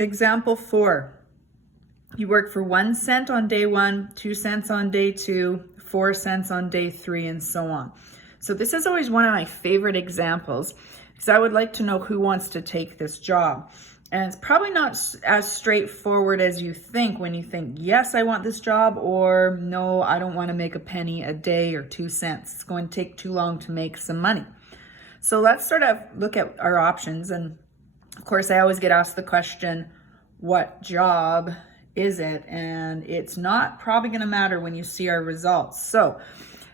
Example 4. You work for 1 cent on day 1, 2 cents on day 2, 4 cents on day 3, and so on. So this is always one of my favorite examples because I would like to know who wants to take this job. And it's probably not as straightforward as you think when you think, yes, I want this job, or no, I don't want to make a penny a day or 2 cents. It's going to take too long to make some money. So let's sort of look at our options. And of course, I always get asked the question, what job is it? And it's not probably going to matter when you see our results. So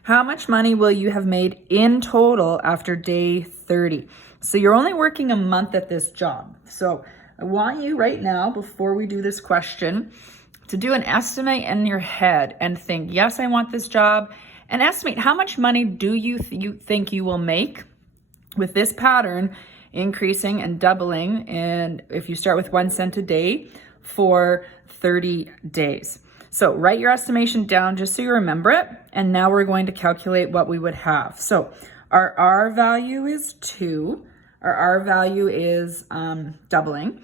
how much money will you have made in total after day 30? So you're only working a month at this job. So I want you right now, before we do this question, to do an estimate in your head and think, yes, I want this job, and estimate how much money do you think you will make with this pattern increasing and doubling. And if you start with 1 cent a day for 30 days. So write your estimation down just so you remember it. And now we're going to calculate what we would have. So our R value is 2. Our R value is doubling.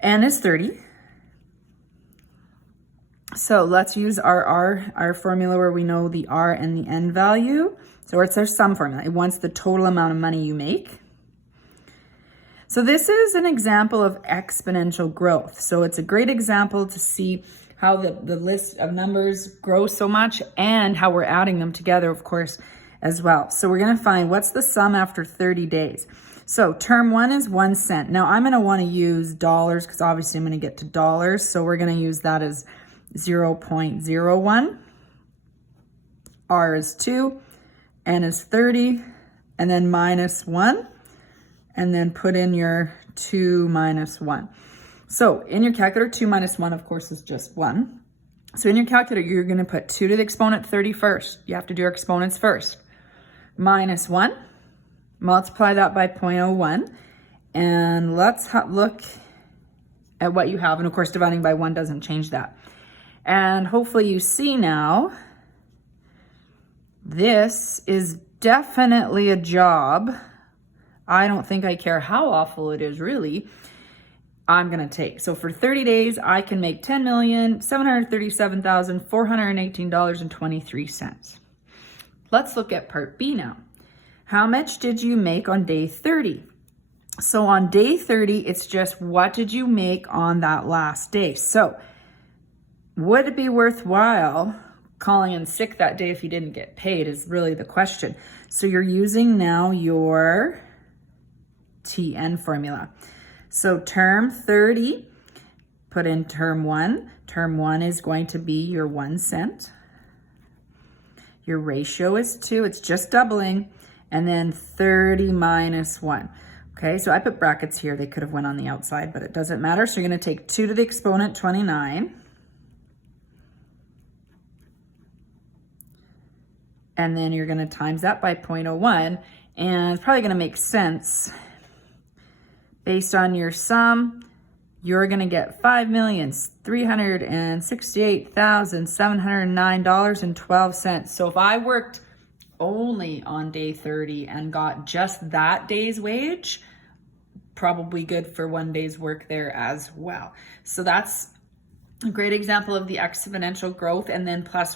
N is 30. So let's use our formula where we know the R and the N value. So it's our sum formula. It wants the total amount of money you make. So this is an example of exponential growth. So it's a great example to see how the list of numbers grow so much and how we're adding them together, of course, as well. So we're going to find what's the sum after 30 days. So term 1 is 1 cent. Now I'm going to want to use dollars because obviously I'm going to get to dollars. So we're going to use that as 0.01. R is 2. N is 30. And then minus 1. And then put in your 2 minus 1. So in your calculator, 2 minus 1, of course, is just 1. So in your calculator, you're going to put 2 to the exponent 30 first. You have to do your exponents first. Minus 1. Multiply that by 0.01. And let's look at what you have. And of course, dividing by 1 doesn't change that. And hopefully you see now, this is definitely a job. I don't think I care how awful it is, really, I'm going to take. So for 30 days, I can make $10,737,418.23. Let's look at part B now. How much did you make on day 30? So on day 30, it's just what did you make on that last day? So would it be worthwhile calling in sick that day if you didn't get paid is really the question. So you're using now your TN formula. So term 30, put in term 1. Term 1 is going to be your 1 cent. Your ratio is 2. It's just doubling. And then 30 minus 1. Okay, so I put brackets here. They could have went on the outside, but it doesn't matter. So you're going to take 2 to the exponent 29. And then you're going to times that by 0.01. And it's probably going to make sense. Based on your sum, you're going to get $5,368,709.12. So if I worked only on day 30 and got just that day's wage, probably good for 1 day's work there as well. So that's a great example of the exponential growth. And then plus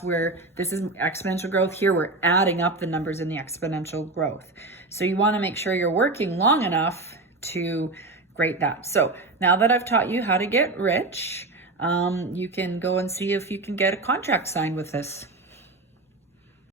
this is exponential growth here, we're adding up the numbers in the exponential growth. So you want to make sure you're working long enough to grade that. So now that I've taught you how to get rich, you can go and see if you can get a contract signed with this.